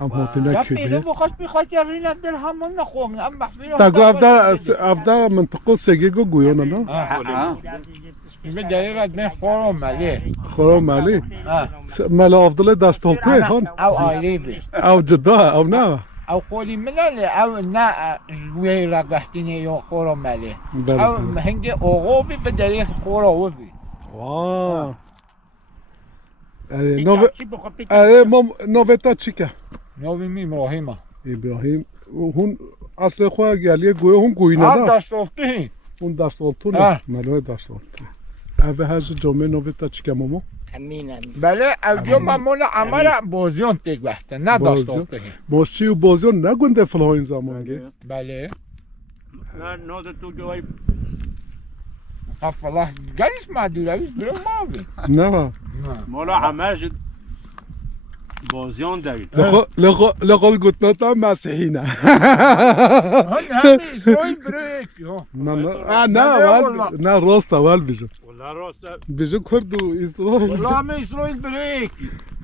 هم هاتینا کیه؟ بخواست بخواد یارین در همون نخوام ام بحثی تاگو افدا منطقه سگیگو گویونه نه؟ به دلیل ردمه خورم ملی خورم مالی؟ ملا افضل دستالتوی هون؟ او آیلی بی او جدا او نه؟ او خولی ملالی او نه جوی رگهتینه یا خورم ملی او هنگی اوغو بی به دلیل خورم بی واه اره نوویتا چیکه؟ نویم ابراهیم ابراهیم هون اصل خواه گلیه گویه هون گوینه هم نه؟ دستالتی هون دستالتونه؟ ملوه دستالتی اوه هز جامعه نوویتا چیکه ماما؟ امین بله اوگیو ممول عمل بازیون تیگ وقته نه دستالتی باشی و بازیون نگونده فلها این زمانگه؟ بله نه تو گوی خفالله گریش مدورویش برو ماوی نه مولا همش بازیان دارید لقال گوتناتا مسیحی نه همه اسرائیل بریک نه راست اول بیشن والله راست بیشن کرد و اسرائیل والله همه اسرائیل بریک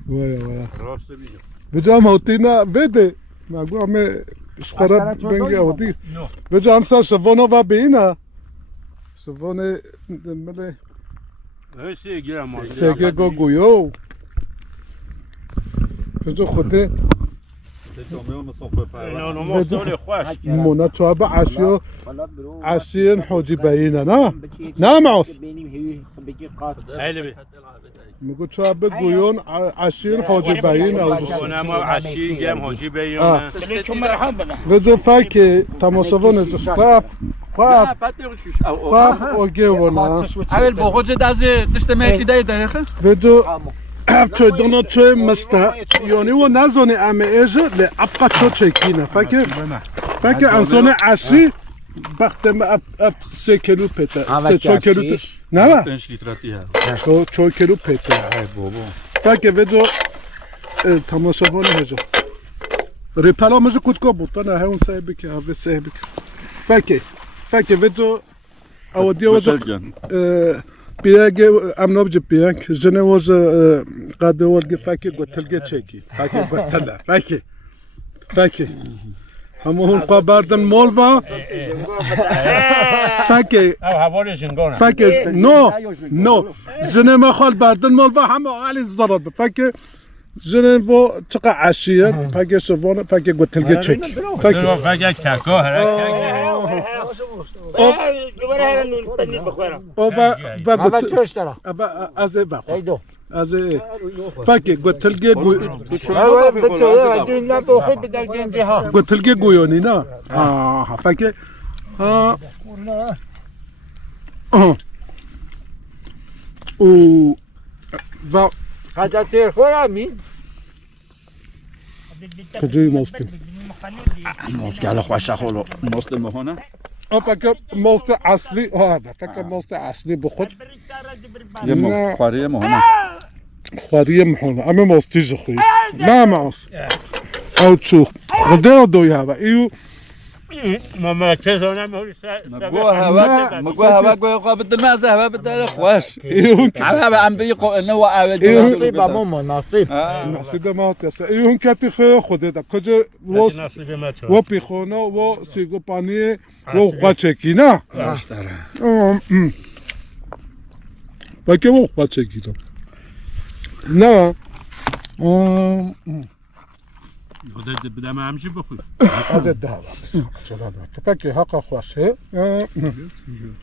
وایا راست بیشن بجا هم هاتینا بده مگو همه شخرات بنگه هاتی بجا هم سا شوانا و بینا شوانا مله سگه گو گویو بجا خوده مونا چواب عشیو عشیین حاجی بیینه نه؟ نه معاص میگو چواب گویون عشیین حاجی بیینه عشی گم حاجی بیینه بجا فاکه تماشاوانه جا خواف اوگه وانا اول بخوجه دازه دشت میتیده داره بجا چه دانا چه مسته یعنی و نزانی امه ایجا لی افقا چه چکینه فکر انسان عشی بختم اف 3 کیلو پیته 3 کیلو پیته نه 5 لیتراتی هست 4 کیلو پیته فکر وجا تماشاوانه هجا ریپلا مجا کچکا بوتا نه هون سایبی که اوه سایبی که فکر وجا اودیا وجا بیاگ امناب جی بیاگ جنه وز قاده ولگی فکر گوتلگی چکی فکر گوتله فکر همون قا بردن مول با فکر نو جنه ما خال بردن مول با همه علی ضرب فکر جنه و چقا عشیه فکر شوانه فکر گوتلگی چکی فکر ککا اول چوش داره از از فکر گوتلگی گوتلگی گویانی نه فکر او و خدا تیر خورمی کجای ماستی ماسکال خوش خالو ماست مهونه فکر ماست اصلی فکر ماست اصلی بخود یه خواری مهونه خواری مهونه اما ماستی جخوی نه ماست او چو خدا دویا و ایو ماما چه مگو هوا گوی قابل مزه هوا بدل خوش هوا عم بيقو انه عاود نصیب ماما نصیب نصیب ما تسا ایون کتی خو خود دا کجا وس و پیخونه و سیگو پانی و خواچکی نه اشتره باکه و خواچکی تو نه خودت بدم همشی بخوی از ده فکر حق خوشه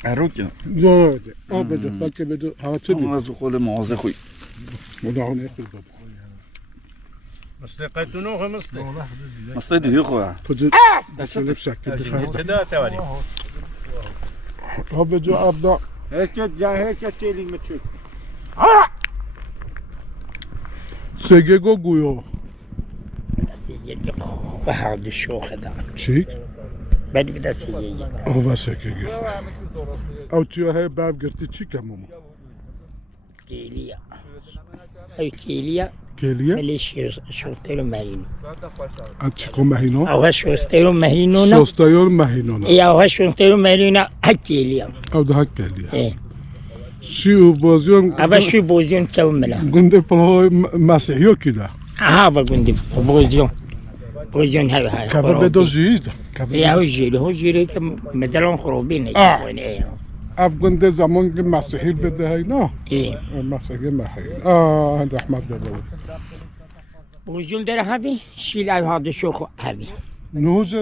اروکی نه بده فکر بده ها چه بده از خول موازه خوی مدعون ياخذ بابا مستقيتونو مصطفى دي خويا كنت تسلف شكل كده توالي هو بده ابدا هيك جا هيك تشيلين متشوف سيجو گویو بحال الشوخ ده چی؟ بدي بدأ سيجي هو سيجو او تشو هي باب گرتی چی کمومو كيليا أي كيليا كيليا مليش شوستيرو مهينو اتشكو مهينو أو شوستيرو مهينو شوستيرو مهينو يا هو شوستيرو مهينو هكيليا او ده كيليا إيه شیو بازیون اول شوی بوزیون که ملا گنده پلهای مسیحیو کیده ها با گندی بوزیون بوزیون های که بدو جیید یا هو جیره هو جیره که مدلون خروبی نه اف گنده زمان که مسیحی بده های نه ای مسیحی محی رحمت داره بوزیون داره هاوی شیل های هادو شوخ هاوی نوز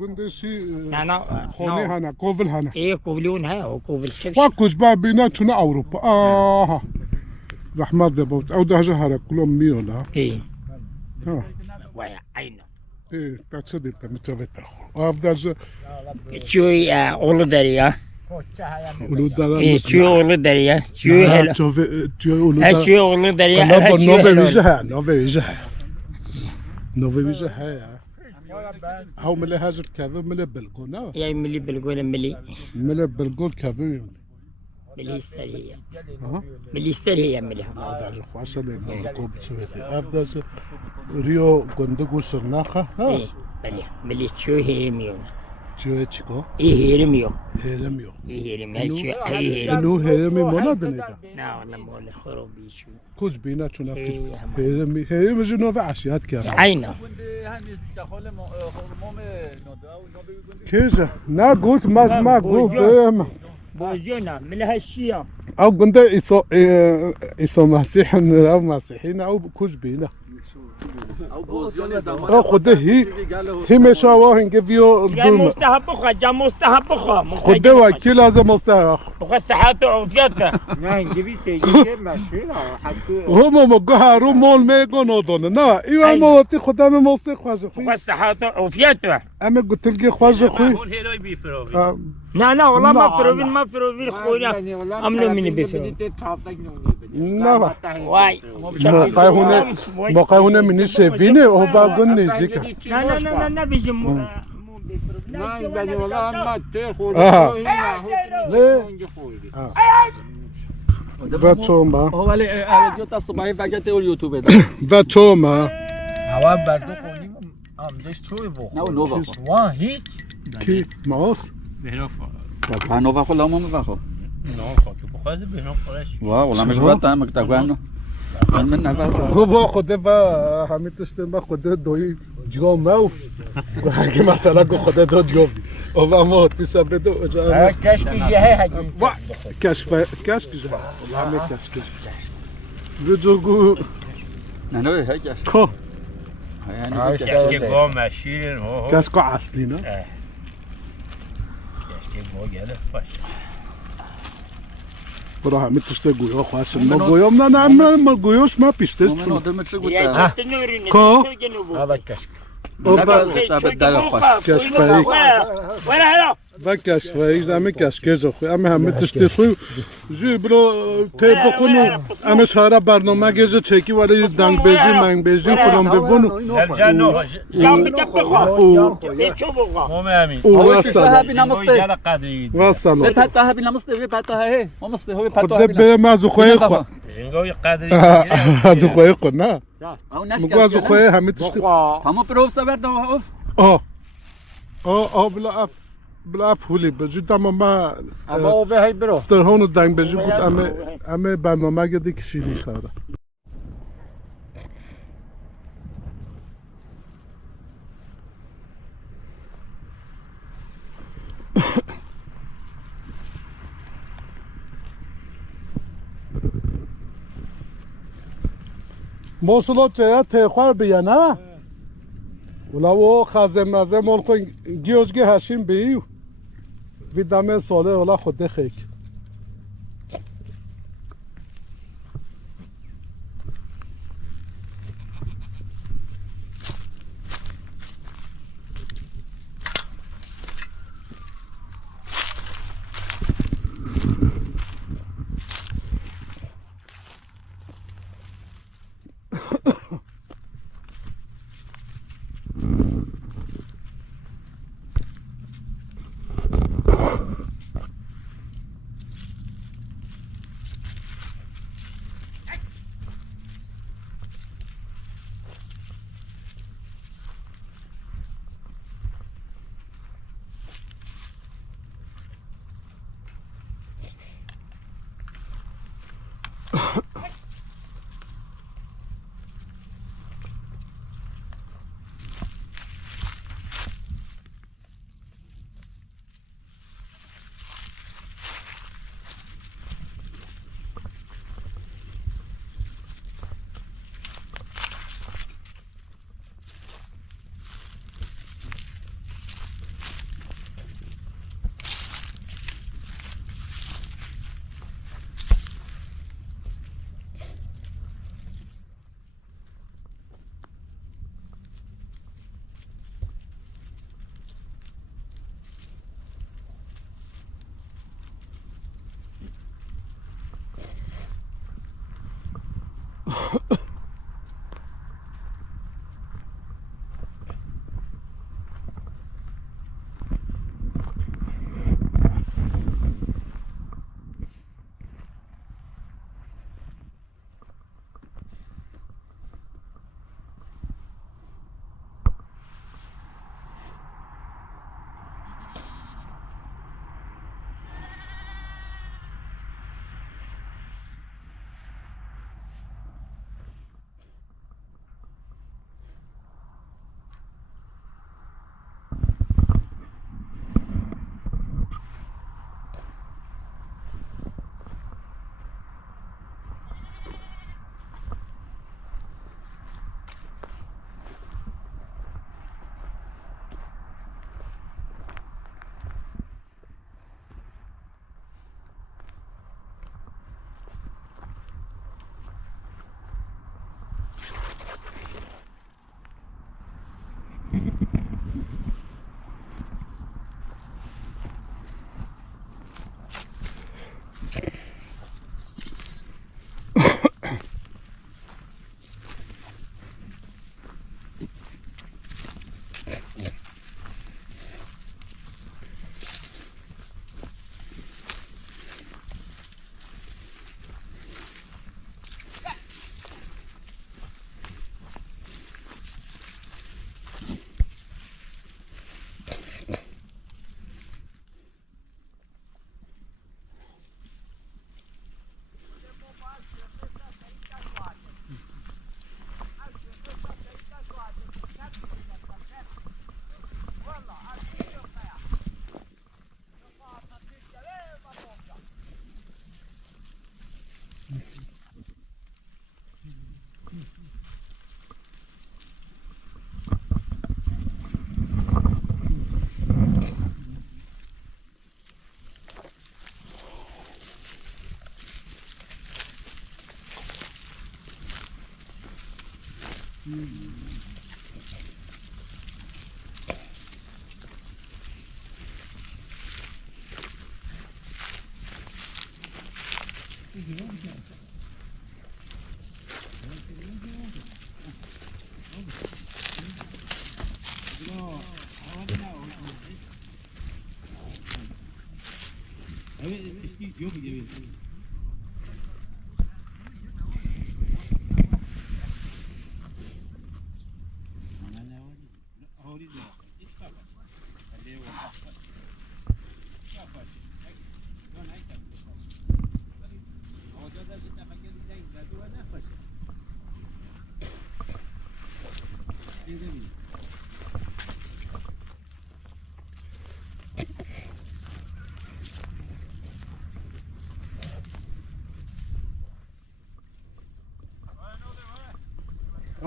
گنده شی نه خونه هنه کوول هنه ای کوبلون ها او کوبل شفش فاکوش با بینا تونه اوروپا رحمت داره او ده هر کلام میونه ای ها وای عینو ايه تصدق متوتر افضل چوی اولو دریا ولود دارم ای چوی اولو دریا چوی هلا چوی ولود ها چوی اولو دریا نوبه ویژه نوبه ویژه هاو ملی هاجر کافه ملی بلگونه یا ملی بلگول ملی بلگول کافه ملی سریع ها ملی سریع ملی در خواصل ملکو بسویتی افضل ریو گنده گوشر نخه ها ای بله ملی چوی هیرمیون چوی چیکو ای هیرمیو هرمیو ای هیرمی چوی ای هیرمی اینو هرمی مولا دنیده نه والله مول خروبی شو کج بینا چونه إيه هرمی جو نوبه عشیات کرده عینو كيزة نا قلت ما قلت بوزيونا من هالشيا او قندا إيسو مسيحين او مسيحيين او كوز بينا او خده هي مشاوه هنگه بيو جا مستحب جا مستحب خده وكي لازم مستحق بخا صحات وعافيتك نه اینجوری تیجیه مشهور حدکو هم مگه هارو مول میگو ندونه نه ایوان موتی خودم مستحق خواهش خوی بخا صحات وعافيتك اما قلت لك خواهش خوی لا والله ما بتروبين خويا امنو مني بفرو نه واي موقع هونه منی شوینه او باگون نزدیک لا بيجي مو نه این بدی والله اما تو خورد بچه ما ولی ویدیو تا صبحی فقط یوتیوب ده بچه ما هوا بردو کنیم امزش توی بخور نه نوبا واه هیچ کی ماست با نوبا خلا ما میبخو نه خاطر بخواز بهرام خورش وا والله مش بطل مكتبانو من نفر هو خود و همین تشتم خود دوی جامو اگه مثلا خود دو جام و ما تیسا بدو اجازه کش کیجیه هجی کشف جه والله می کشف بجوگو نه نه هیچ کو که گام مشیر کشف اصلی نه که گو گله باش برا همین تشته گویا خواست ما گویام نه ما گویاش ما پیشتش من آدم چه گفت يا شفت نوري كو؟ هذا کش کشفایی ولا هلا و کشفایی زمین کشکش خوی اما همه تشته خوی جی برو تی بخونو اما شهر برنامه گیزه چکی ولی دنگ بیجی منگ بیجی کنم ببونو جانو جام بتبخوا بيشو بخوا مو امين هو شو هابي نمسته يلا قدري و سلام بتحطها هابي نمسته بتحطها هي نمسته هو خود بتحطها به ما از خوی خو جنگوی قدری از خوی خو نه او ناس مگو از خوی همه تشته همو پروف سبرده اوف بلا اف هولی بجی داما ما اما او به هی برو استرهون و دنگ بجی بود امه برنامه گدی کشیدی خواهده موصلات جاید تیخوار بیانه ولا و خازم مزه مال خو گیوزگی هاشیم بیو ویدامه ساله ولا خود خیک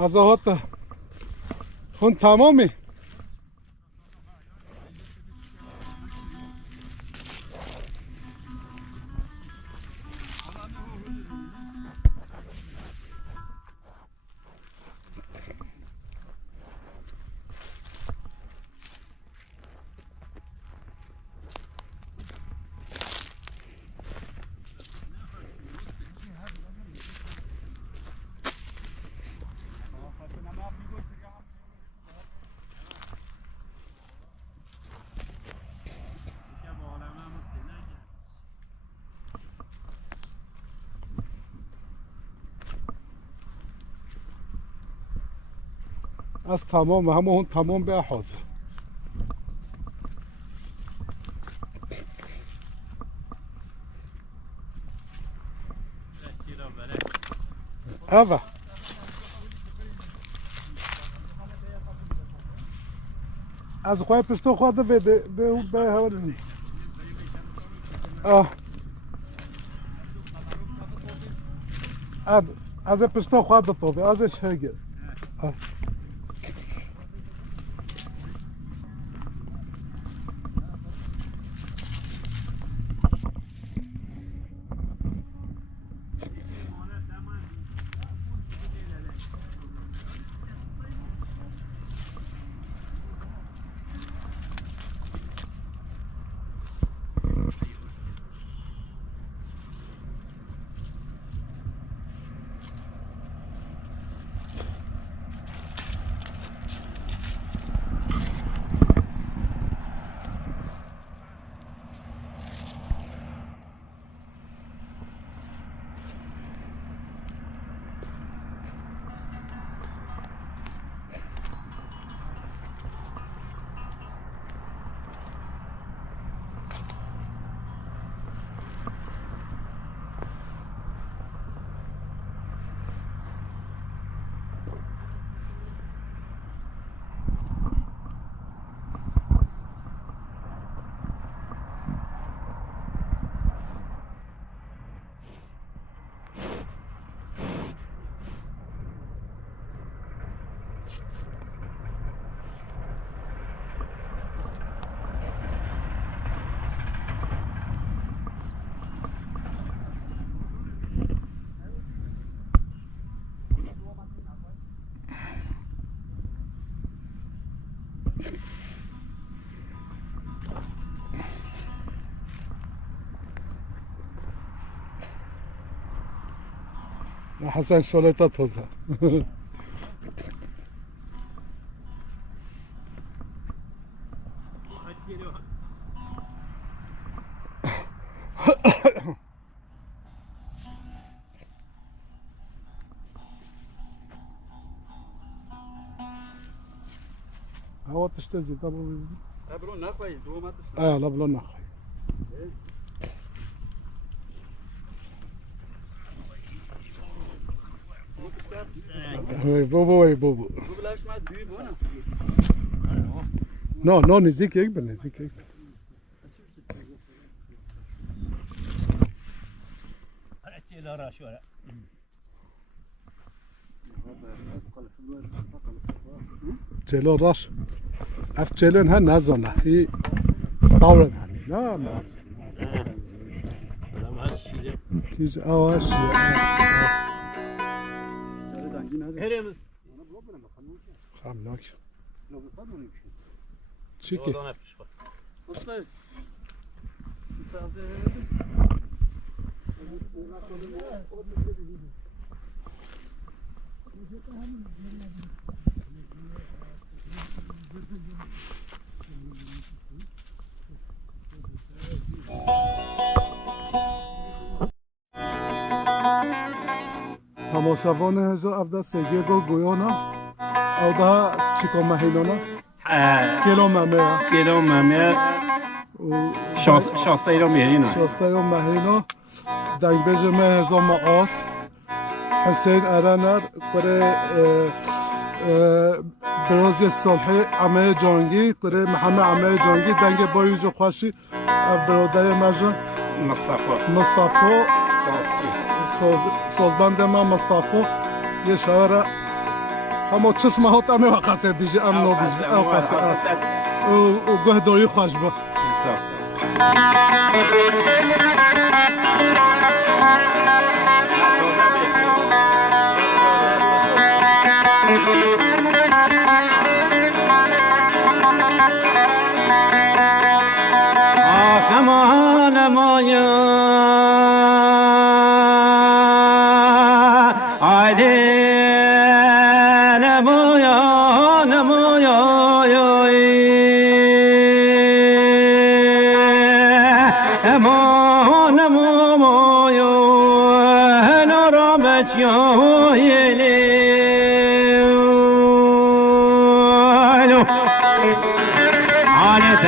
غذاهات خون تمامی. از تمام همون تمام به حاضر هذا از خواه پشتو خواه ده به هورنی از پشتو خواه ده طوبه ازش هگه حسن شالتا تازه هوا تشتزي طب ابرو نخوي دو ما تشتغل لا بلون نخوي وای بابا بلاش ما دوی بونه نه نزدیک یک بر جلو راش اف جلون ها نزانه هی ستاورن همی نه ناز کیز آواش خمناک چی که؟ تماشاوان 1701 گویانا او ده چیکا مهینانا کیلو ممه شاسته ایران میرینا شاسته ایران مهینا دنگ بجمه هزام آس حسین ارنر کره برازی صالحی عمه جانگی کره محمد عمه جانگی دنگ بایوج خوشی برادر مجن مصطفی سازبند ما مصطفی یه شهر همه چشمه ها تمه و قصه بیجی امنو بیجی او قصه او گهداری خوش با آخمان مایا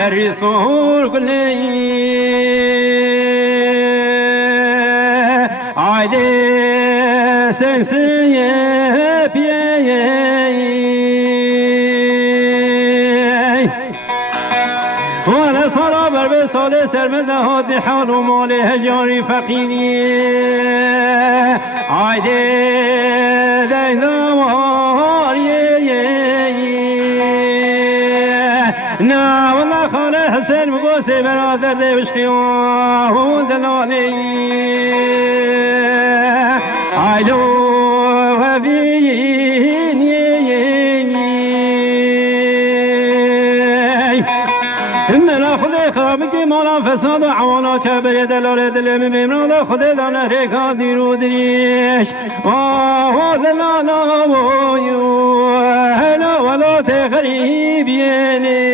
رسول قلي عادي سنسي حال سرمده هات حال و مال هجاری فقیری عایده نه والله خاله حسین مقوسی برادر دیوش خیاه دلالی عایدو من خود خرابی که مالا فساد و عوانا چه بری دلال دلمی بیمران خود دانه ریکا دیرو دریش آه دلالا بایو هلا ولا تغریبینی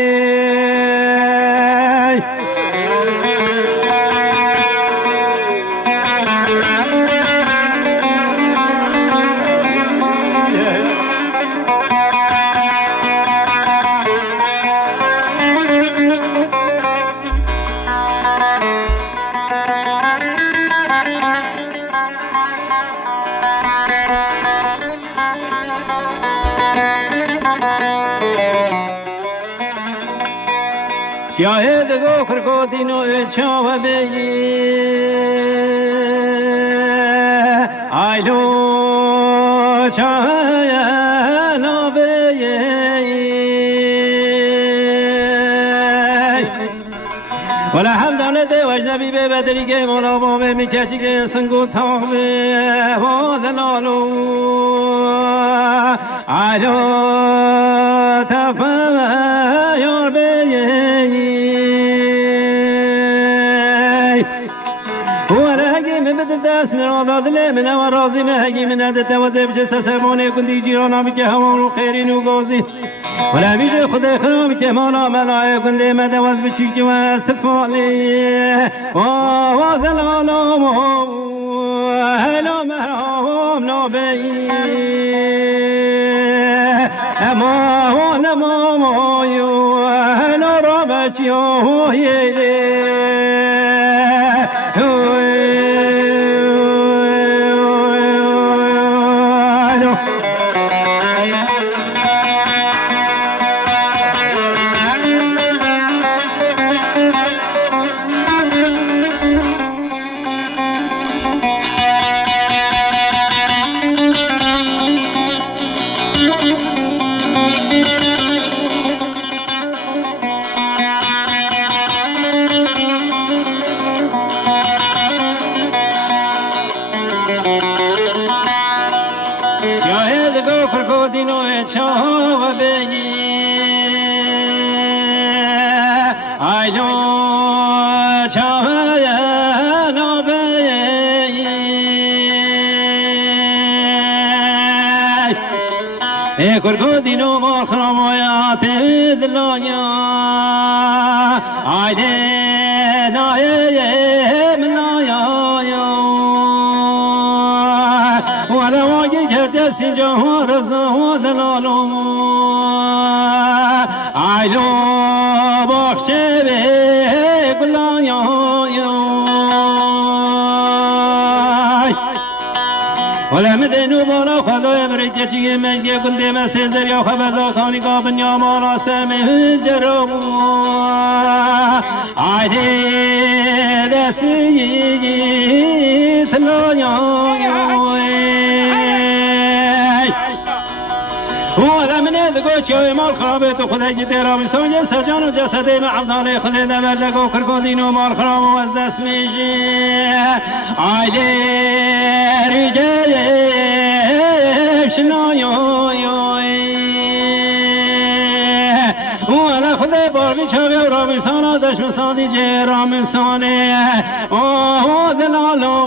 شاهد گو کرکودین و چاو بیی آیلو چایا بیی ولا حمدانه ده وجنبی به بدری که مولا بابه میکشی که سنگو تاق به بادلالو آیلو تفایر بیی دست من داد من و راضی مهگی من عدت و زبش سسمانه کندی جیرانم که همان و خیرین و گازی ولا بیش خود خرام که مانا ملای کنده مدوز بچی که و استفالی و ذلالام هلا مرام نابی اما و نمامایو هلا را بچی و یلی کرکودینو مال خرامایات دلانیا آیده نایه منایا ولا واقعی کرده سینجا ها رزا ها دلالو آیلو بخشه به گلانیا ولا مدنو بالا خدای برکه چیه مگه کنده مسیزر یا خبردار خانی کابن یا مالا سمه جرم آیده دستی تلایا ولا من دگو چای مال خرابه تو خدای کی تیرا میسونje سرجان و جسد عبدال خدای نبر دگو کرکودین و مال خراب و از دست میشه آیده ریجه شنایو ولا خدای بارمی چاوی و رامیسانا دشمسانی جه رامیسانه آه دلالو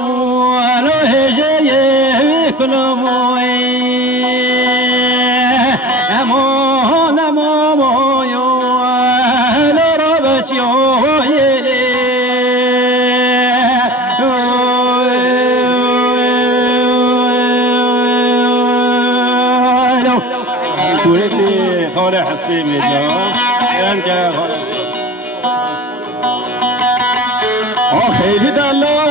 ولو هجه کلوموی اما نمامو یو لرا بچیو كورتي خالي حسين جا يرجع خيلي دلا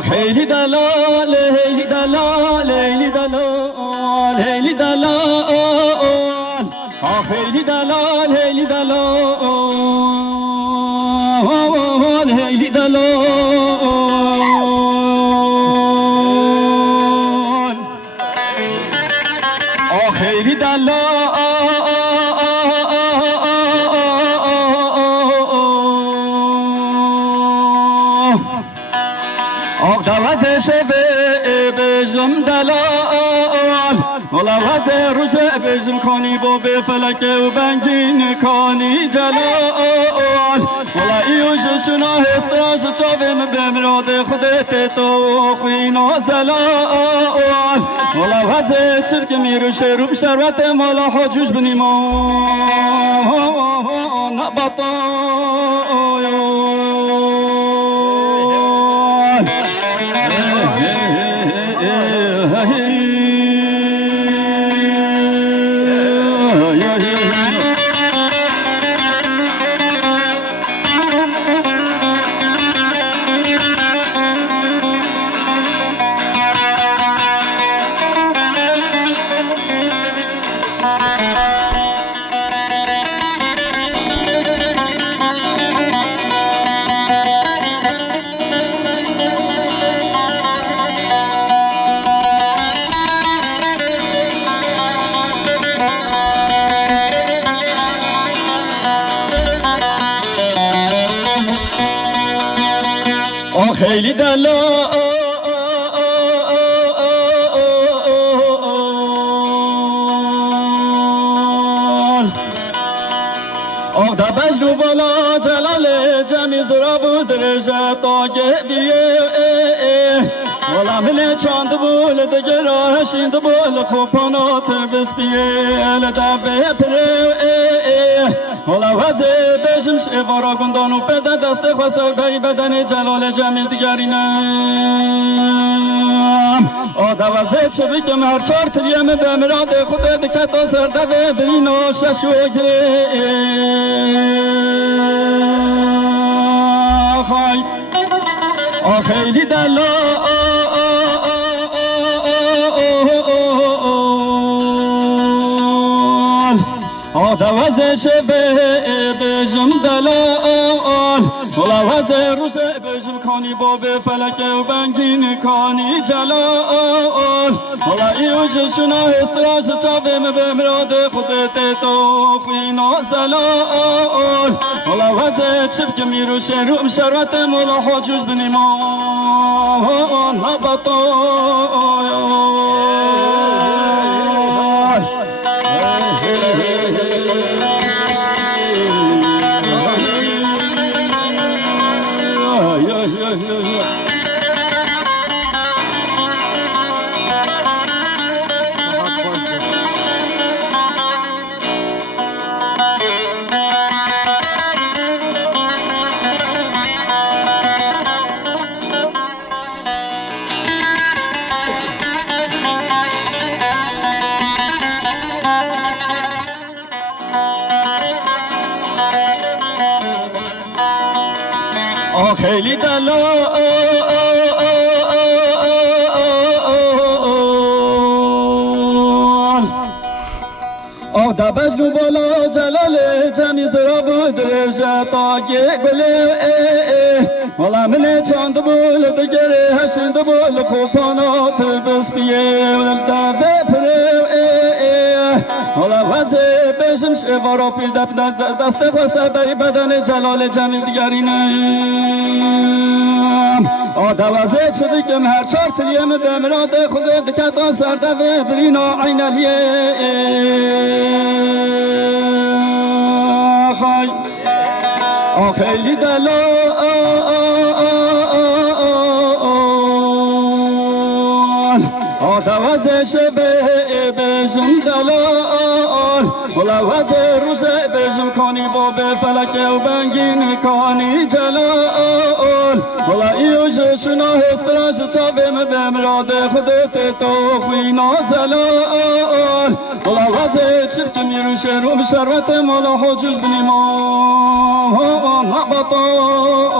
خيلي دلال خیلی دلال هیلی دلال هیلی دلال خیلی دلال دوازش بجم دلال ولا وزه روزه بجم کنی با به فلک و بنگین کنی جلال ولا ایوش شنا هستراش چاویم بمراد خودت تو خوینا زلال ولا وزه چرک میروش روب شروط مالا حجوش بنیمان نبطال خیلی دلال دا بجنو بالا جلال جمی زرا بود رجت آگه بیه والا ملی چاند بول دگه راه شیند بول خوبانات بسپیه لده بپره والا وزه بشم شوارا گندانو بده دست خواست بی بدن جلال جمیل دیگرینم آده وزه چه بکم هر چار تریم به مراد خود دکتا سرده ببین و ششو گره خای خیلی دلال دوازش بجم دلال ولا وزه روزه بجم کانی با به فلک و بنگین کانی جلال ولا ایوش شنا هستراش چاویم به مراد خودت تو خوینا زلال ولا وزه چبک میروش روم شروط مولا حجوز بنیمان نبطال خیلی دلال دا بجنو بالا جلال جمی زرا بود رجت آگه گله والا ملی چاند بول دگره هشند بول خوبانات بسپیه ولده بپره والا وزه بشم شوارا پیل دست خواست بی بدن جلال جمیل دیگرینم آده وزه چه بکم هر چار تریم به مراد خود دکتا سرده ببرینا عین علیه خای خیلی دلال وزش بجم دلال ولا وزه روزه بجم کانی با به فلک و بنگین کانی جلال ولا ایوش شنا هستراش چاویم به مراد خودت تو خوینا زلال ولا وزه چرک میروش روم شروط مولا حجوز بنیمان نبطال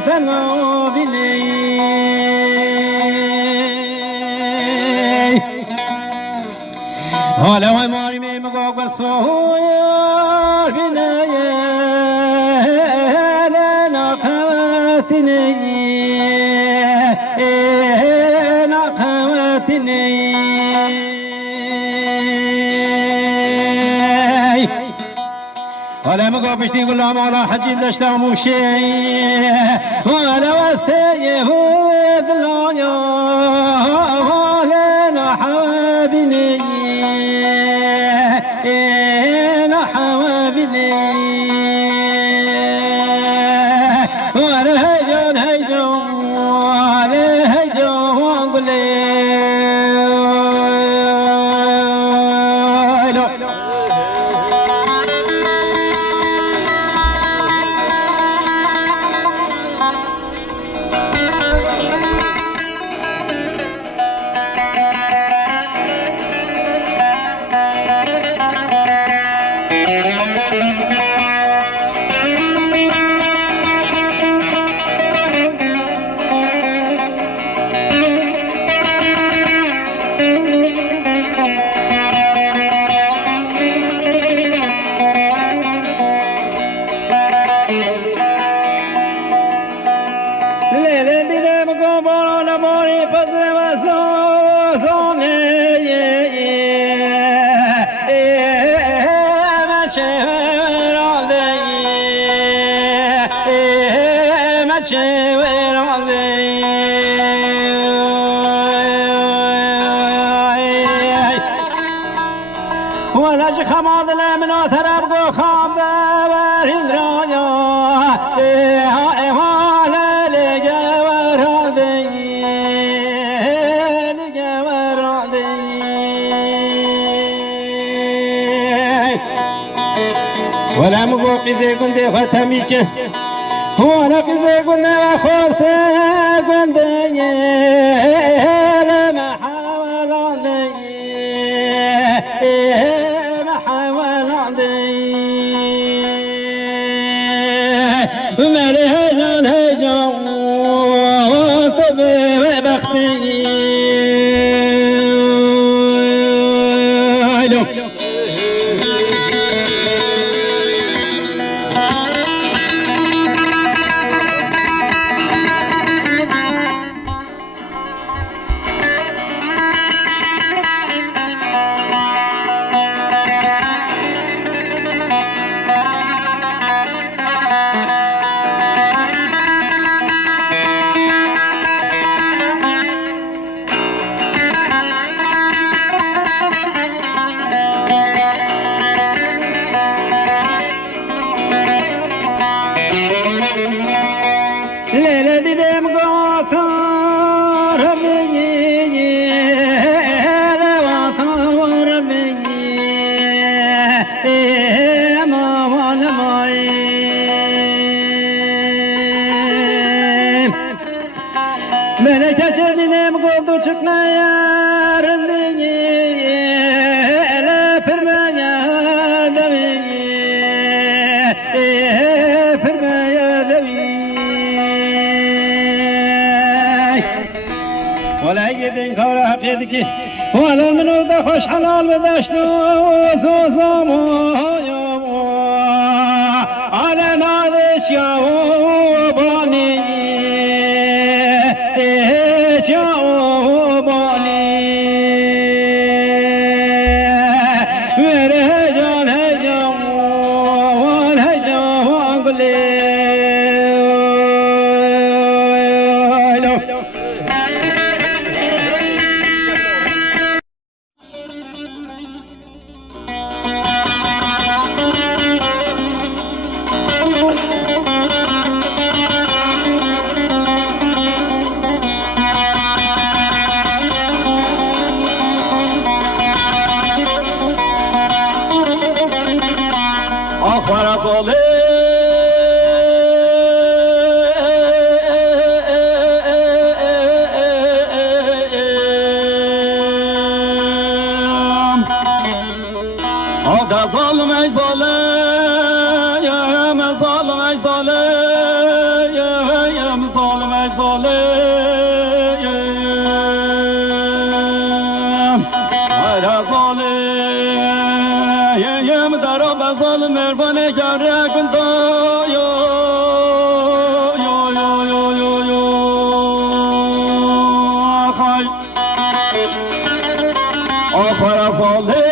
فنا بینی حالا وای ماری میمگاه بسوی بینی ناقوتنی ناقوتنی حالا مگاه بشتی گلام حالا حجیم داشتم موشی حالا وسته هو دلایا حالا نحوابینی نحوابینی حالا هیجان هیجان حالا هیجان گلی ولج خماد لمنا ترب گو خام بر هندرایا ایوال لگه ورادی لگه ورادی ولم گو قیزه گنده ختمی که وانا قیزه گنده و خورسه گنده لما حوالانده ومالي هيجان هيجان وطبي وبختي ملكة شديني مقود شكنا يا رندي لا فرمايا دوي فرمايا دوي ولا يدين كورا حقيدك ولا منو دا خوش حلال بداشتو زوزامو على نادش يا باني ظالم ای ظالم ظالم ای ظالم ظالم مهربان گره گندا یا خای آخر ظالم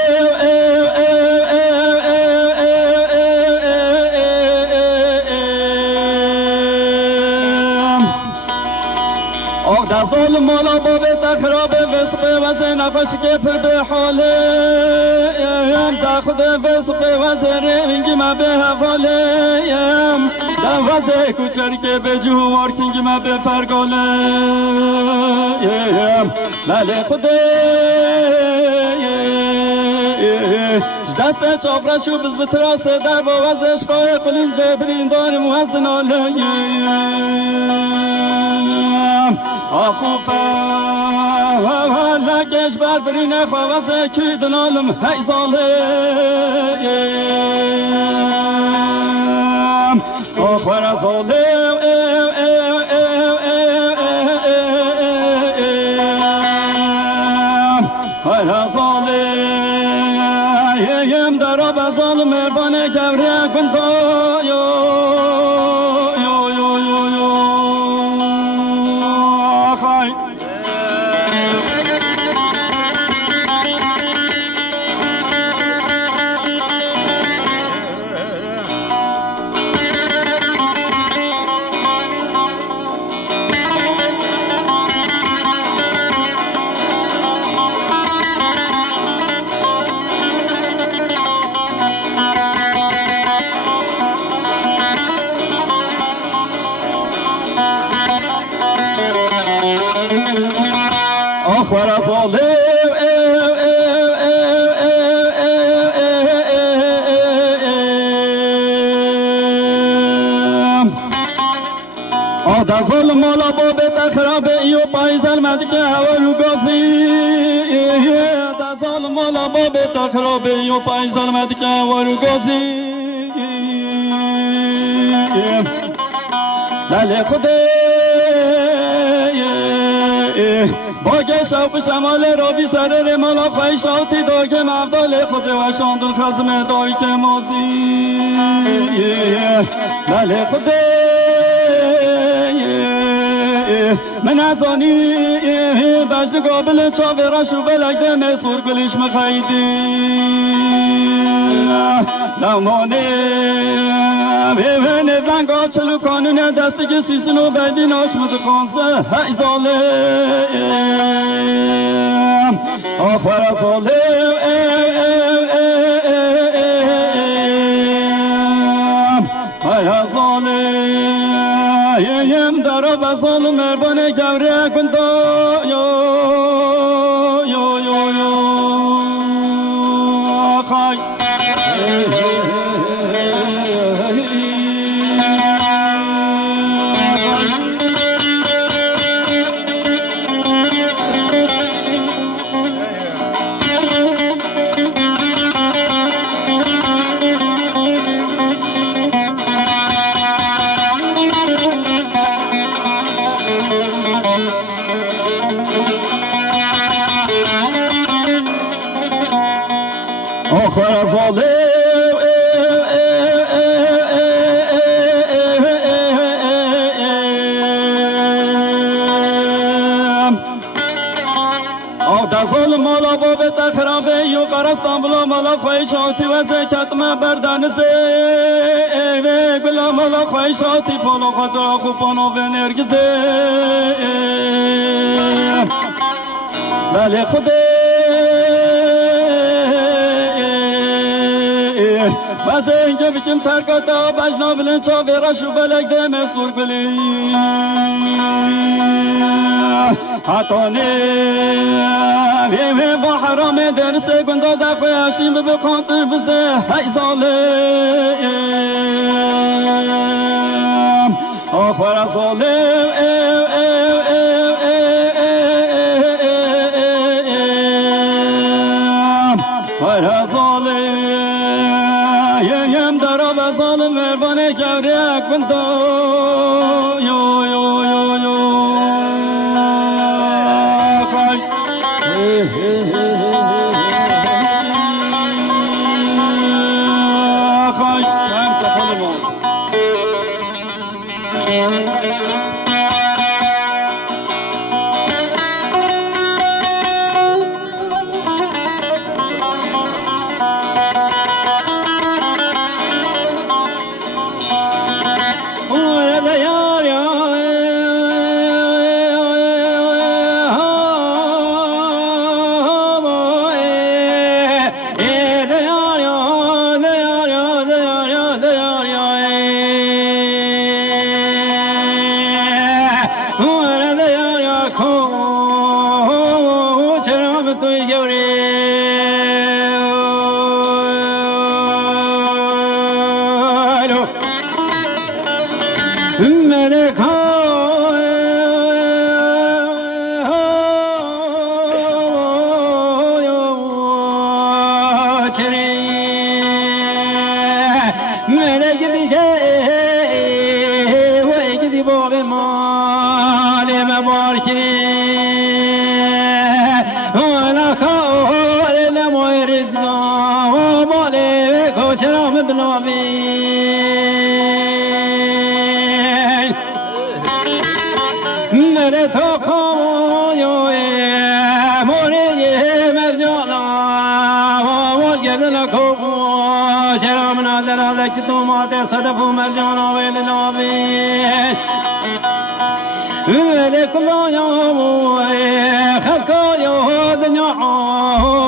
آه ظالم مالا باب تخراب وسق وزن نفش که پر به حالم دا خود وسق وزن رنگ ما به حوالم دا وزن کوچر که به جوار کنگ ما به فرگالم بله خوده دست چافرشو بز بتراس در با وزش خواهی قلین جبرین دار موزدن آلیم آخوفه لگش بر برین خواه کی دنالم هی ظالم آخور ظالم هی ظالم در آب ظالم مهربان گوره گندا آخر ظالم آده ظلم مالا باب تخراب ایو پایزل مدک هوا رو گازی آده ظلم مالا باب تخراب ایو پایزل مدک هوا رو گازی بله خوده باگه شوق شمال رابی سر مالا خواهی شاوتی داگه مفدال خود و شاندل خزم دایی که مازی بله خوده من ازانی بشت قابل چاوه راشو بلگده مسور گلیش مخیدی لمانه بیونه بلنگا چلو کانونه دستگی سیسنو بیدی ناشمد خانسه هی ظالم آخر ظالم هی ظالم در آب ظالم مهربان گوره گندا خای آخر ظالم آده ظالم مالا باب تخرابه یو قرستان بلا مالا خواهشاتی و زکت من بردنزه بلا مالا خواهشاتی پالا خطا خوبانا و نرگزه بله خوده بس اینکه بکیم ترکاتا بجنا بلن چاوی راشو بلک ده مسور بلی حتی نیمه با حرام درسه گنده دفعه هشیم به خاطر بزه هی ظالم آخر ظالم هی ظالم یم در آب ظالم مهربان گوره گندا توی گوری ملک صدف مرجان ويل نابيش ولك الله يا خلق يا دنيا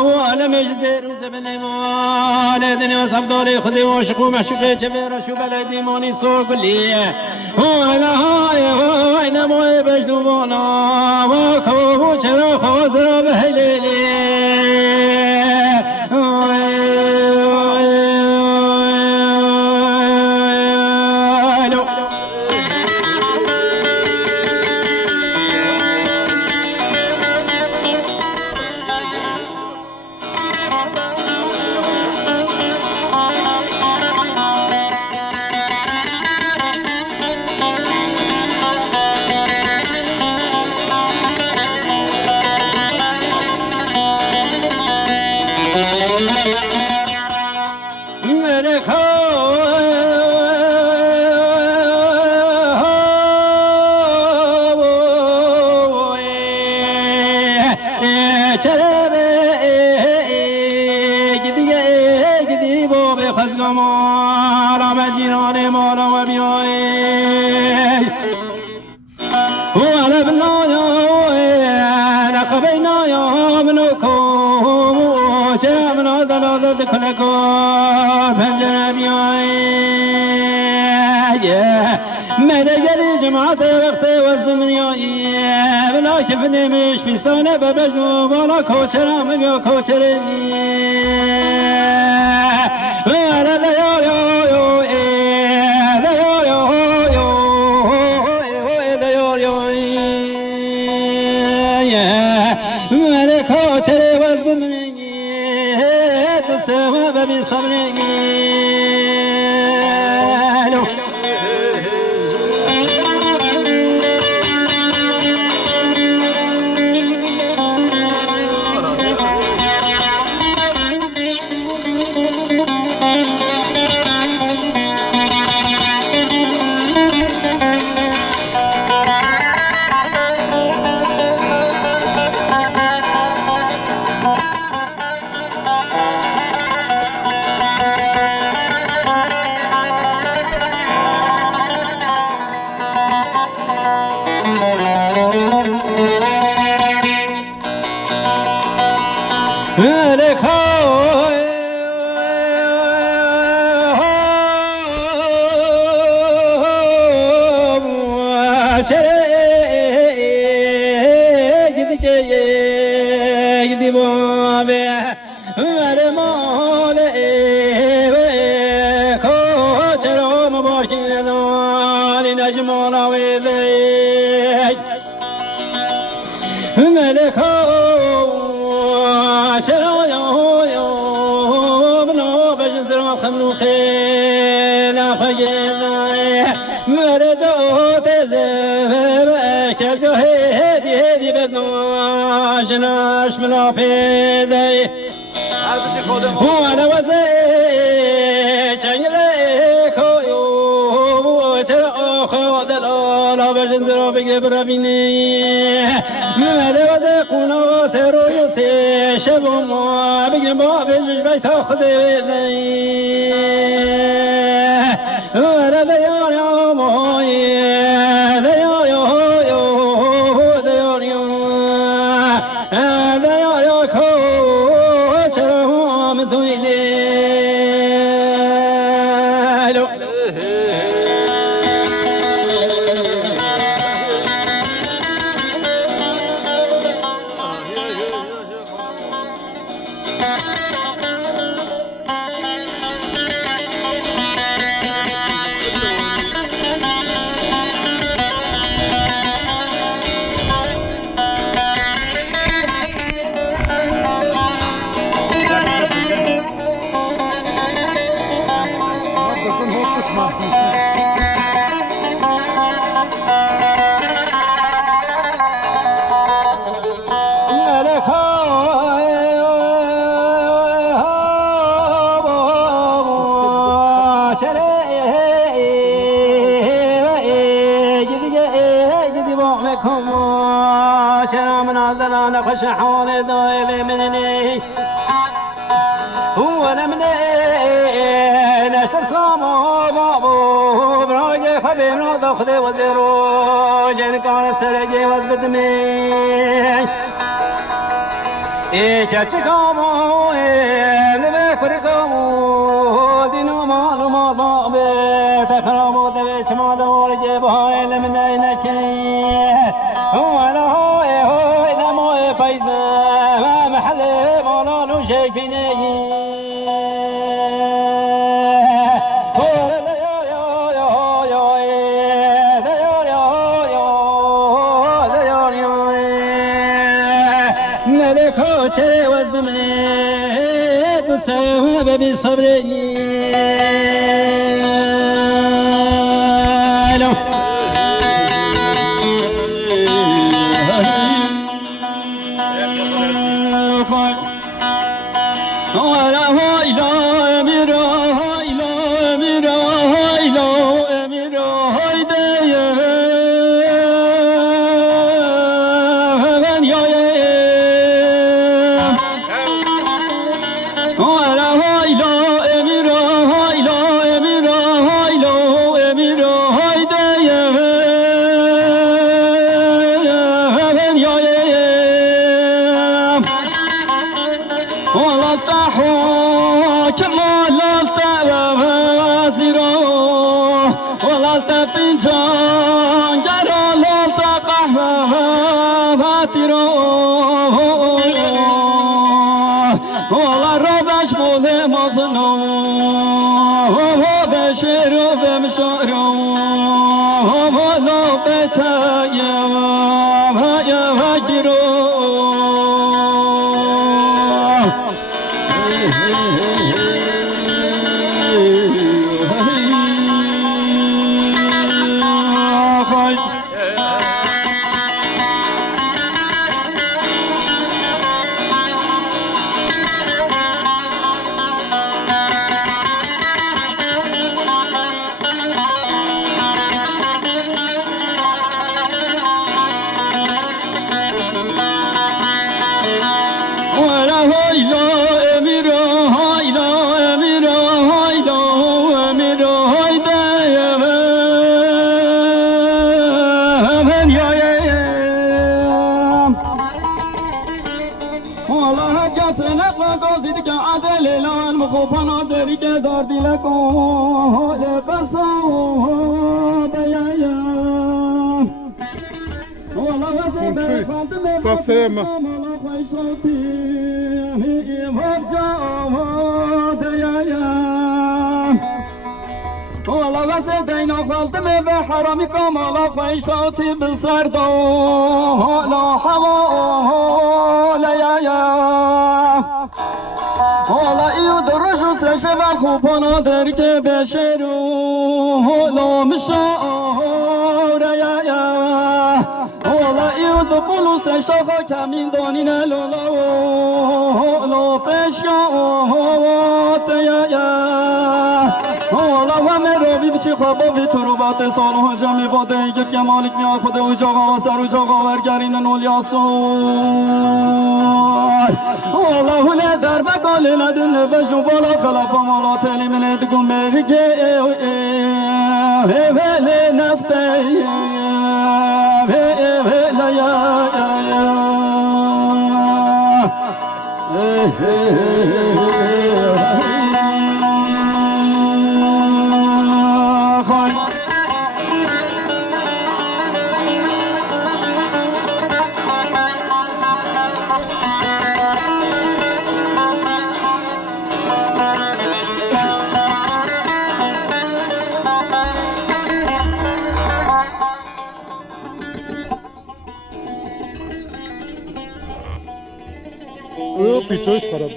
ولا مجزر زبن مال دنيا صبداري خذي وشقو مشقي شبير شو بلدي ماني سوق لي ولا هاي وين ما بجدو بانا وكو شرا خازر بهليلي شفني مش بيستانه ببجنو بالا کوچرم بیا کوچرنی ولا دیار یو دیار یو دیار یو ولا کوچره وز بمنی تو سما ببی صبرنی جناش ملا پیدای وانا وزه چنگله کویو چرا خود لالا بجن زرا بگه برابینی مله وزه خونه سروی سه شب ما بگه با بجش بیتا خود بیدای وانا دیار یا مایی حال دائم مني هو نمني نشتر سامو بابو براجي خبير دخل وزيرو جن كان سرجي وزبدمي چچکامو نبه فرکامو دینو مالو مالو به تخرامو دوی شمالو رجه بهای لمنه نکی وانا های های نمای پیزه و محل مالانو شیفینه چه وزم تو سواب بی صبری Ça c'est ma. والله وسدينا خلطم بحرمكم على خيشاتي بالسردو لا حول يا والله يدرج سشب خوبنا درك بشرو لا مشاور يا والله يدخل سشخ كمين دونين لا فشات يا والله ومرابي بچی خوابا وی تروبات سالها جمعی باده ایگه که مالک میان خود او جاقا و سر و جاقا ورگرین نولیاسون والله هونه در بقال ندن بجنو بالا خلافا مالا تلی من ادگم برگه ولی نسته ولی پیچوش خراب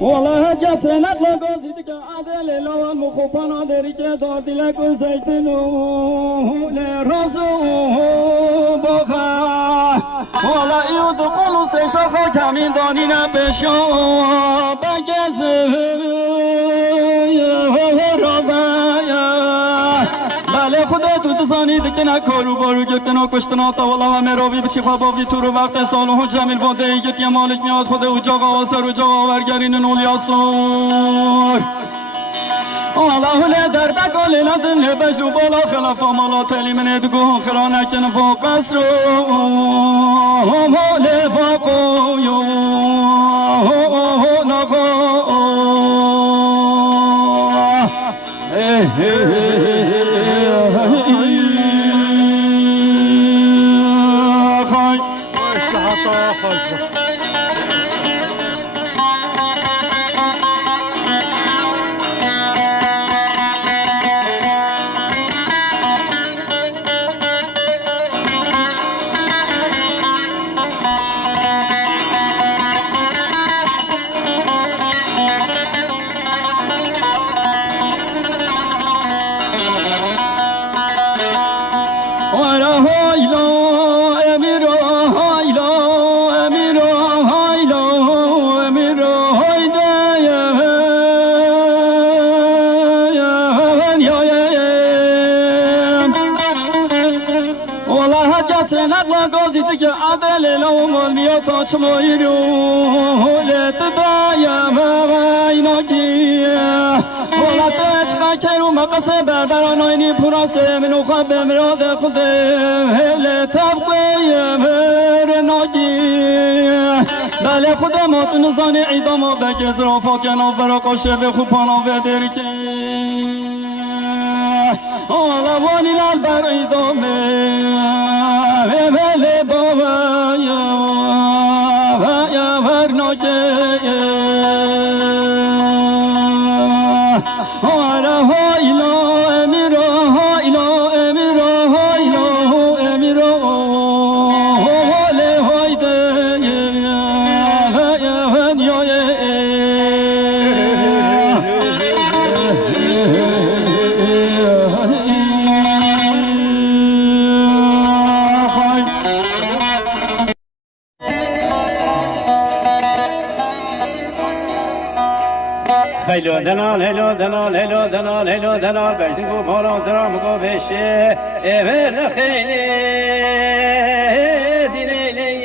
والله جسنت لگازید که عدل لو مخوفنا درجة دادلك وزيتنو لرزو بخا ولا يدخل سيشاخا كمين دانينا بشو بگز بله خدا تو دزانید که نکارو بارو گفتنا کشتنا تاولا و مراوی بچی خواباوی تو رو وقت سالو جمیل باده ایگت یا مالک میاد خدا او جاقا و سر و جاقا ورگرین نولیاسور الله له در بقول ندن لبشو بالا خلاف مالا تلی من دگو خرانکن فوق قصر مال باقو یو نخو که عدل لو ملیات چمایی رو لتدایم ایناکی ولتش خاکر و مقص بربران آینی پراسه منو خواب مراد خود لتبقیم رناکی بله خدا ما تو نزان عیداما بگز را فاکنا برا قاشه به خوبانا و درکه آلوانی لال بر عیدامه بله بابا یا ورناکه آره هایلا امیرا هایلا امیرا هایلا امیرا هاله هایده هیلو دلال هیلو دلال هیلو دلال هیلو دلال بجنگو بارا زرام گو بشه ایول خیلی دیلیلی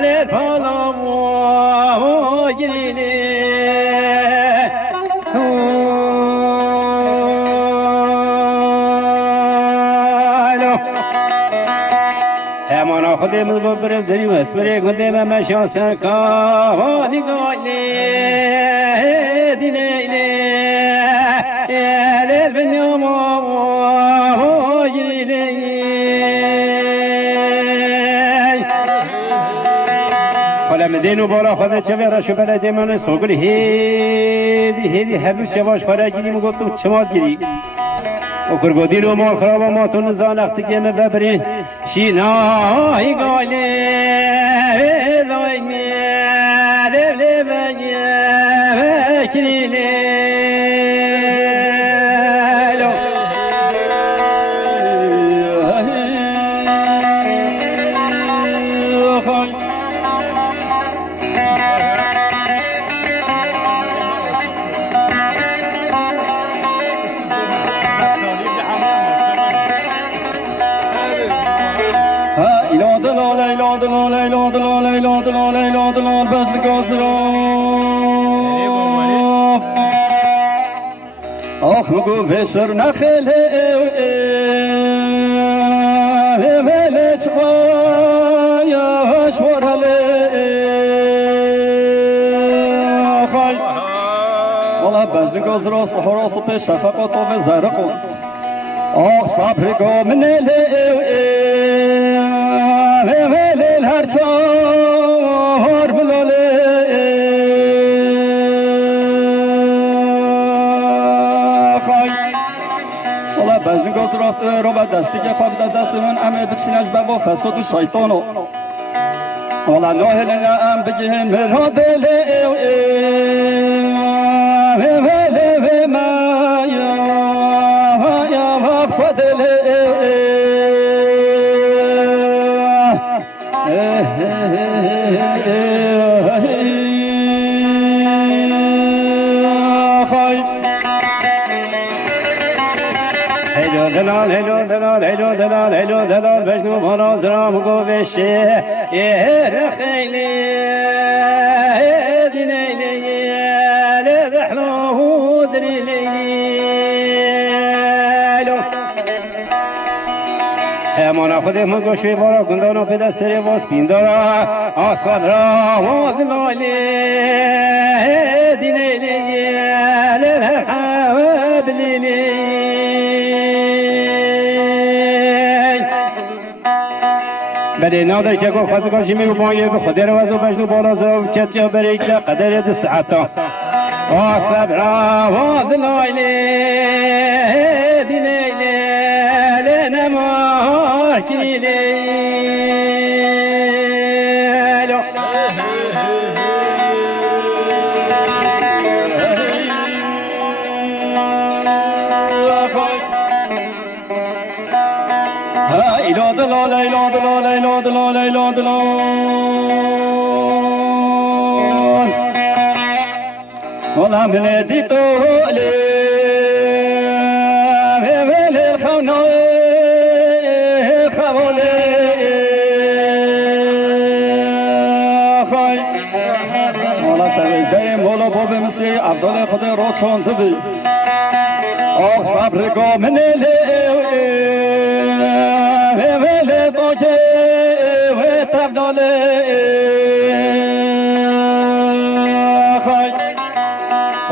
لیر پالام و گلیلی همانا خودی مدبو برزری و اسمری گنده و مشاسن کاوانی گالی دینو بالا خود چه ورا شو بلد من سوگل هیدی هر روز چواش خورا گیری مگو تو چماد گیری و کرگودی رو مال خراب ما تو نزان اختی که من ببرین شینای گالی لایمی لیلی بگی کریلی بس گذرا آخ مگو فسر نخله ولت خواهش ورله خای والله بس گذرا حراس و پیش شفقات و زرق آخ صبر گو من ول هر چهار بلاله خای والله بعضی گاز رفته رو به دستی که خواب دست من امه بچینش بابا فساد و شیطانو والله نه هلنه ام بگیم مرا دل هلو دلال بجنو براز رام گوشه یه خیلی دینیلی لذحلو دریلی همانا خود من گوشوی بارا گندانا پیدا سری باز پیندارا آساد را وادلالی دینیلی لذحلو بلیلی بله نادر که گفت خواست کاشی می بانگه به خود رو وزو بجنو بالا زرا و کت جا بریک قدر ده ساعتا آصب را واد لایلی دینیلی لنمار کلیلی والله من دي طولي ويل الخونة خولي خاي والله تبي دايم والله بوب مصري عبدالله خدي روشون تبي آخ صبرك من اللي ويل طوجي وتبدالي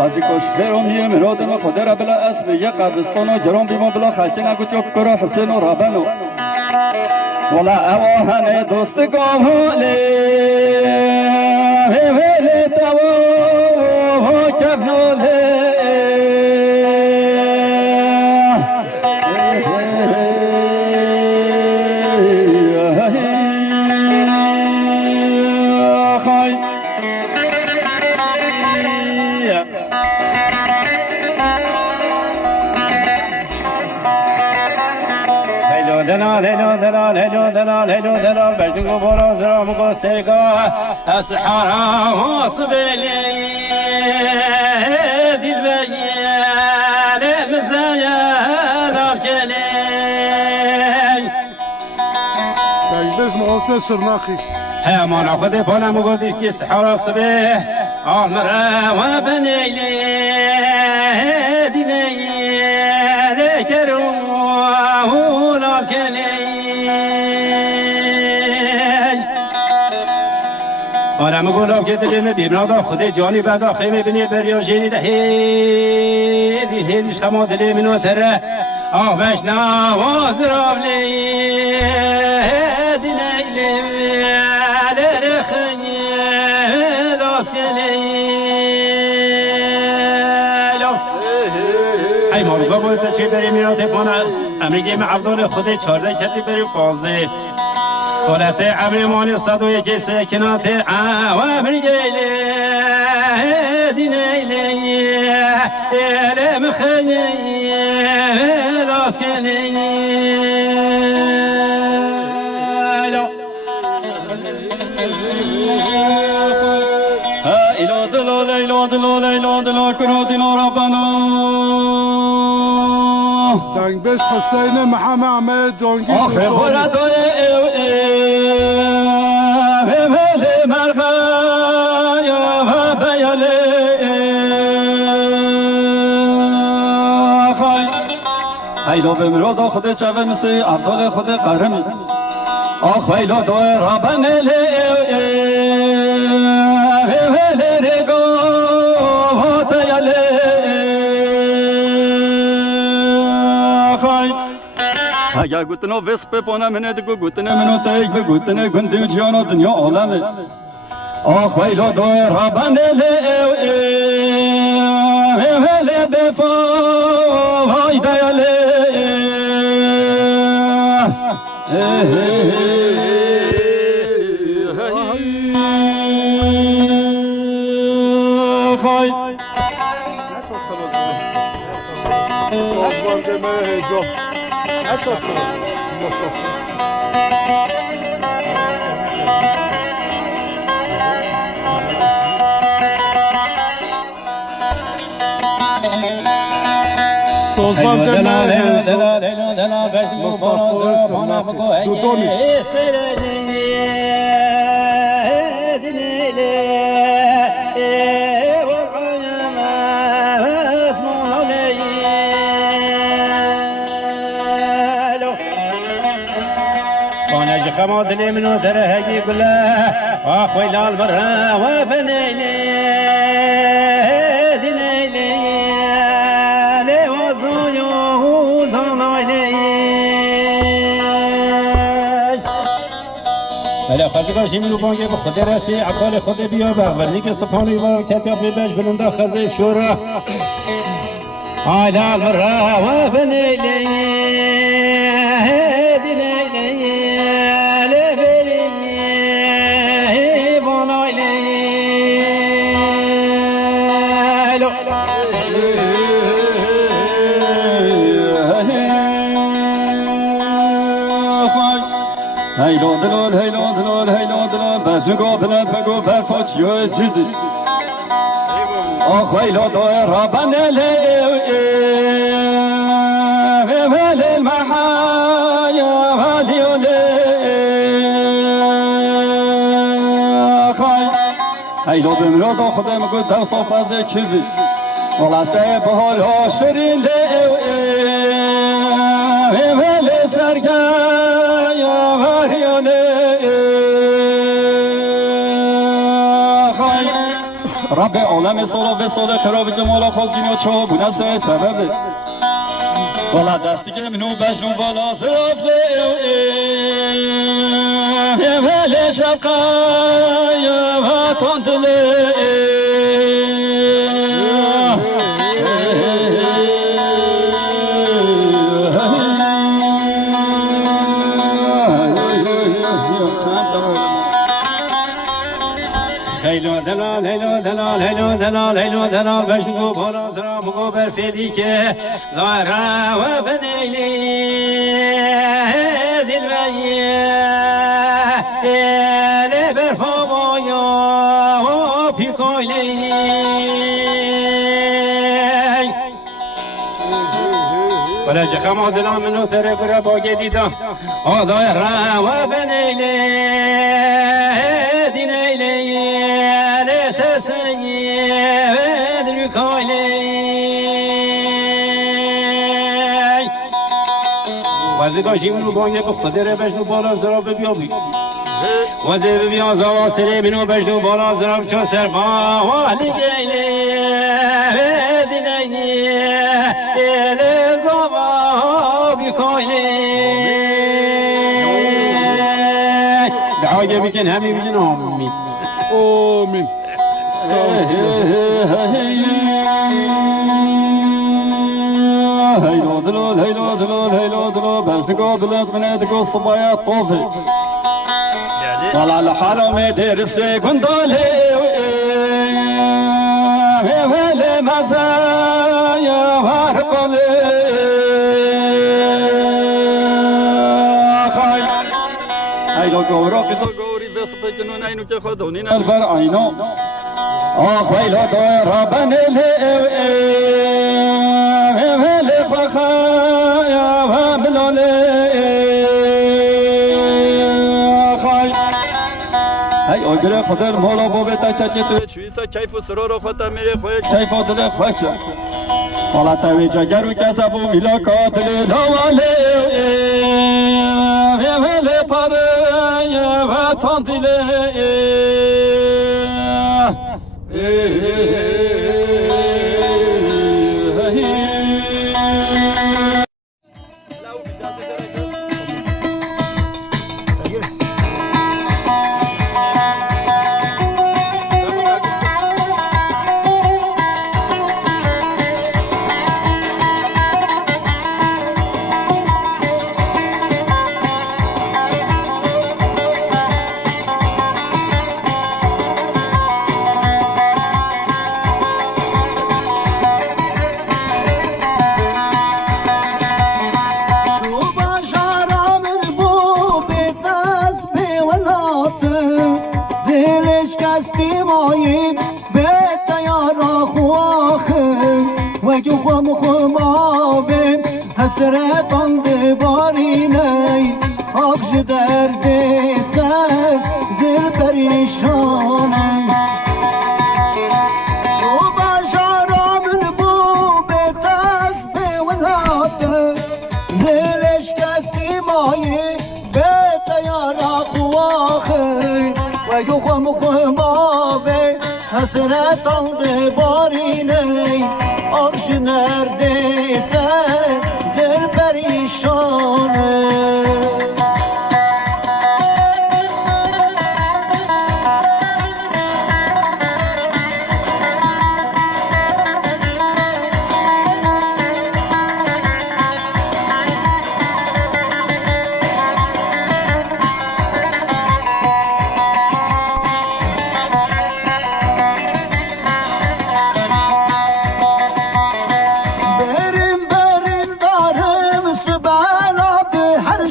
بازی کوش خیرم یه مرادم خدا را بلا اسب یه قبرستان و جرام بیما بلا خلکی نگو چوب کرو حسین و رابنو ولا اواهن دوست گاهالی ویلی تاو کفنالی هلو دلال بجنگو براز رام گستگاه اسحارا واصبلی دید بیال مزایل آفجلی بسم حسین شرناخی همانا خود پانم گودیش که سحارا صبح آمره و بنیلی دینیلی کرو و لافجلی آرام گلاب که دلیم بیمنادا خود جانی بعدا خیمه بینی بریا جینی ده هیدیش خما دلی منو تره آبش نواز رابلی دینیلی لرخنی لاسکلی ای ماروگا باید چی بریم میراته پانست امریکی معبدال خود 14 کتی بریم 15 ولات عبرمان صدوي كيس كنات عوامر جيلي دينيلي يا مخني لاسكني إلى دلال إلى دلال إلى دلال كرودنا ربنا دنگبش حسین محمد عمد جانگی آخه بردای ولی مرخای و بیالی خای ایلا بمرو دا خود چوه مثل عبدال خود قرمی آخ ایلا دا رابنلی ولی رگا و تیالی اگر گوتنا وسپ پانم هنه دگو گوتنه منو تایگ به گوتنه گندی جانا دنیا عالمه آخ ویلا دوی رابنده لی بفا وای دیالی خای جو أساسا Sozdan döner Dudoni خما دلی منو درهگی گله آخوی لال برا و فنیلی دلیلی لوازوی و زانایلی بله خواهی باشی منو بانگه به خود رسی عقال خود بیا بغورنی که سپانی و کتیاب بیش بلنده خزه شورا آی لال برا و فنیلی هیلو دلال بزنگو بلند بگو برفاچ یو جدی آخ هیلو دوی رابن ولی المحايا واليولي هیلو بمراد خودم گو دو صاف از کبی ولا سه بحال ها شرین ولی سرگایا رب عالم صلاح و صالح خراب جمال خواست جنیا چه بونه سه سببه والا دستی که منو بجنو بالا زراف ولی شبقایا و تاندله هیلو دلال بشنگو بالا زرا مگو برفیدی که دارا و بنیلی دلویه ایلی برفامایا و پیکایلی ولی جخم دلال منو تره برا باگه دیدم آدای را و بنیلی دینیلی سسنی ودر کالی وزی کاشی منو بانگه گفت دره بشنو بالا زراب بیابی وزی ببیا زوا سری منو بشنو بالا زراب چو سرفا والی گیلی دینی ایل زوا بیکالی دعاگه بیکن همی بیکن آمین آمین هیلو دلال بزنگو بلند بندگو صبايا طوفي طلع الحرم درس قندالي ويلي مزايا وارقلي هيلو قورو كسو قوري بس بجنون عينو تخدونين البر عينو آخ ويلو دورا بنيلي ويلي خخايا وبلولي هی اجر خدر مولا بابه تچتی تو چویسا کیف و سرار خطا میره خوی کیف و دل خوی حالا توی جگر و کسب و ملاکات لاواله ویوله پاره و تاندیله دلش کستی مایی به تیارا خواخه وگو خم خمابه حسرتان دبارینه آبش درده تر دل پریشانه تو باشارا من بو به تسبه و ناته دلش کستی مایی به تیارا خواخه وگو خم خمابه حسرتان دبارینه آبش نرده تر دل پریشانه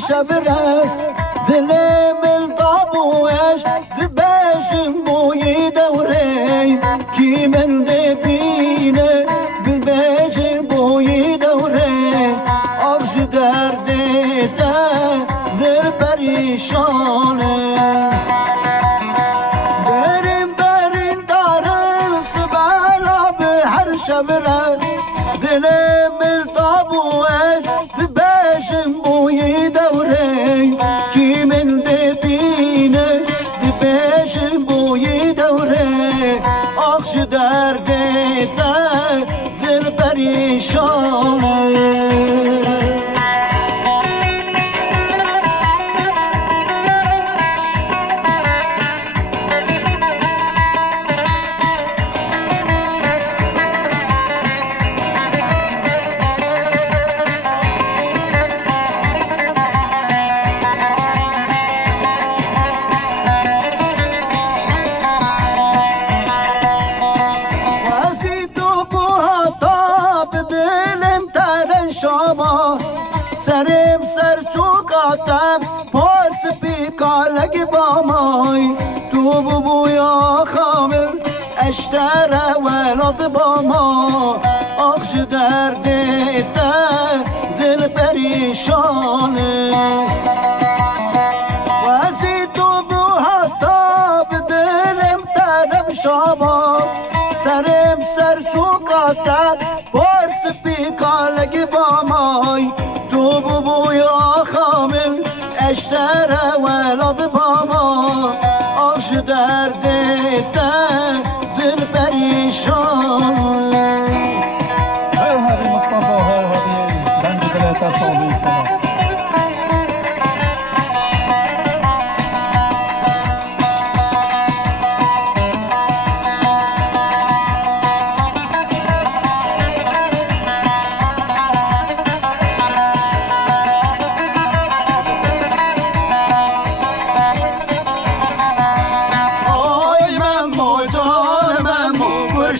شبره دل من طابوش دباشم بوی دوره کی من دبینه بالباشم بوی دوره عرش درده تا دل پریشانه بریم دارم سبالا به هر شبره دل من طابوش دباشم بوی دوره کی من دبینه دباشم بوی دوره آخش درده تا دل پریشانه سرم سر چوکاتم پارس بیکالگ با مای تو بویا خامل اشتر ولاد با ما آخش درده تا دل پریشانه وزی تو بو حتا به دلم ترم شما سرم سر چوکاتم پارس بیکالگ با مای تو بویا خامل اشتر ولاد بابا آش درده تا دل پریشان هذه مصطفى هذه بند 300 سنة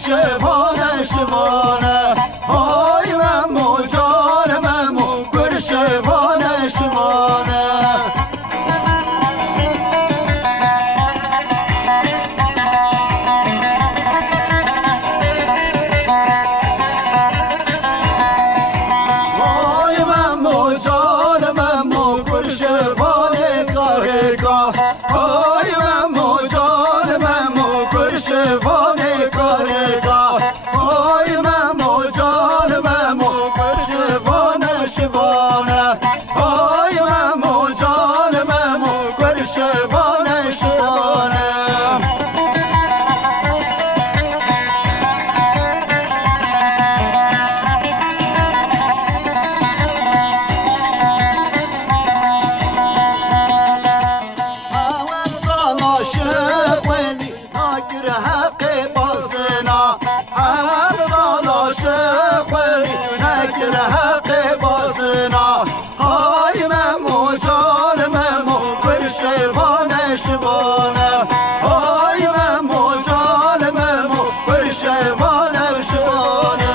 شبانه شبانه های من مجال من مگر شبانه شبانه های من مجال من مگر شبانه کارگاه های من مجال من مگر شبانه کارگاه های من مجال من مگر شبانه شبانه های من مجال من مگر شبانه شبانه شبانه های من مجال من مگر شبانه شبانه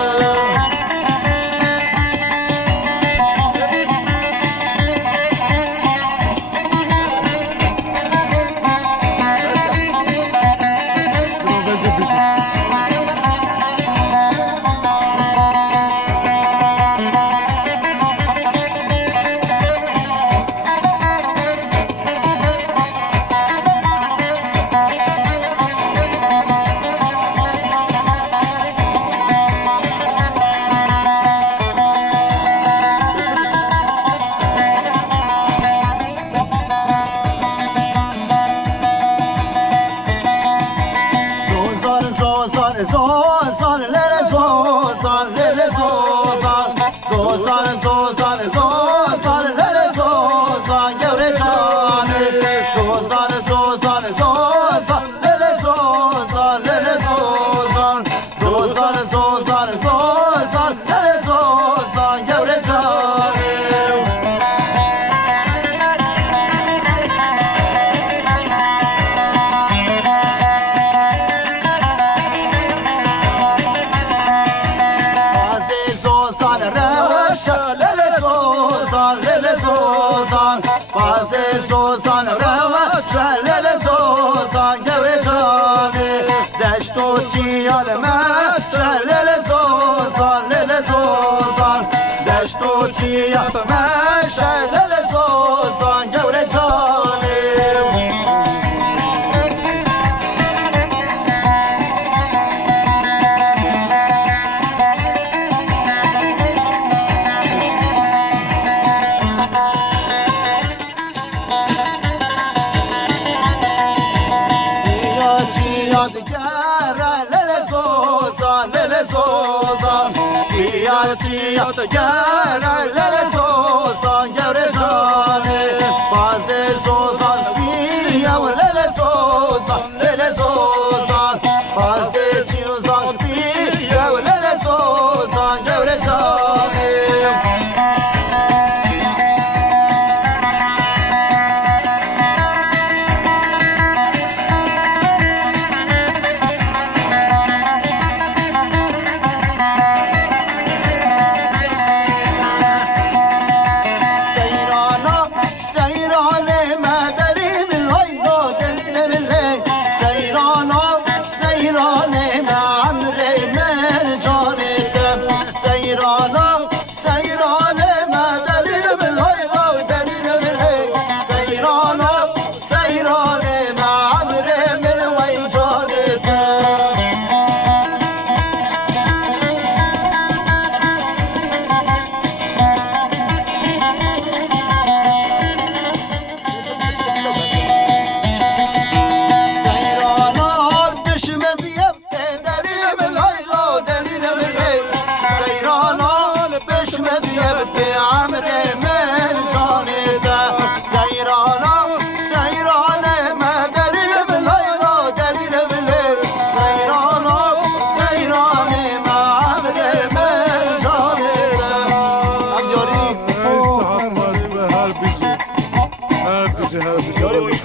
زوزان لره زوزان لره زوزان زوزان زوزان زوزان لره زوزان گوره جانه زوزان زوزان زوزان لره زوزان لره زوزان زوزان زوزان زوزان لره زوزان گوره جانه زوزان روش لل زوزان گوره جانه دشت و چیال مش لل زوزان لل زوزان دشت و چیال مش لل زوزان گوره جانه Tiyat gere lere zozan gevre jane Bazı zozan piyav lere zozan Bazı çiyuzan piyav lere zozan gevre jane Yeah.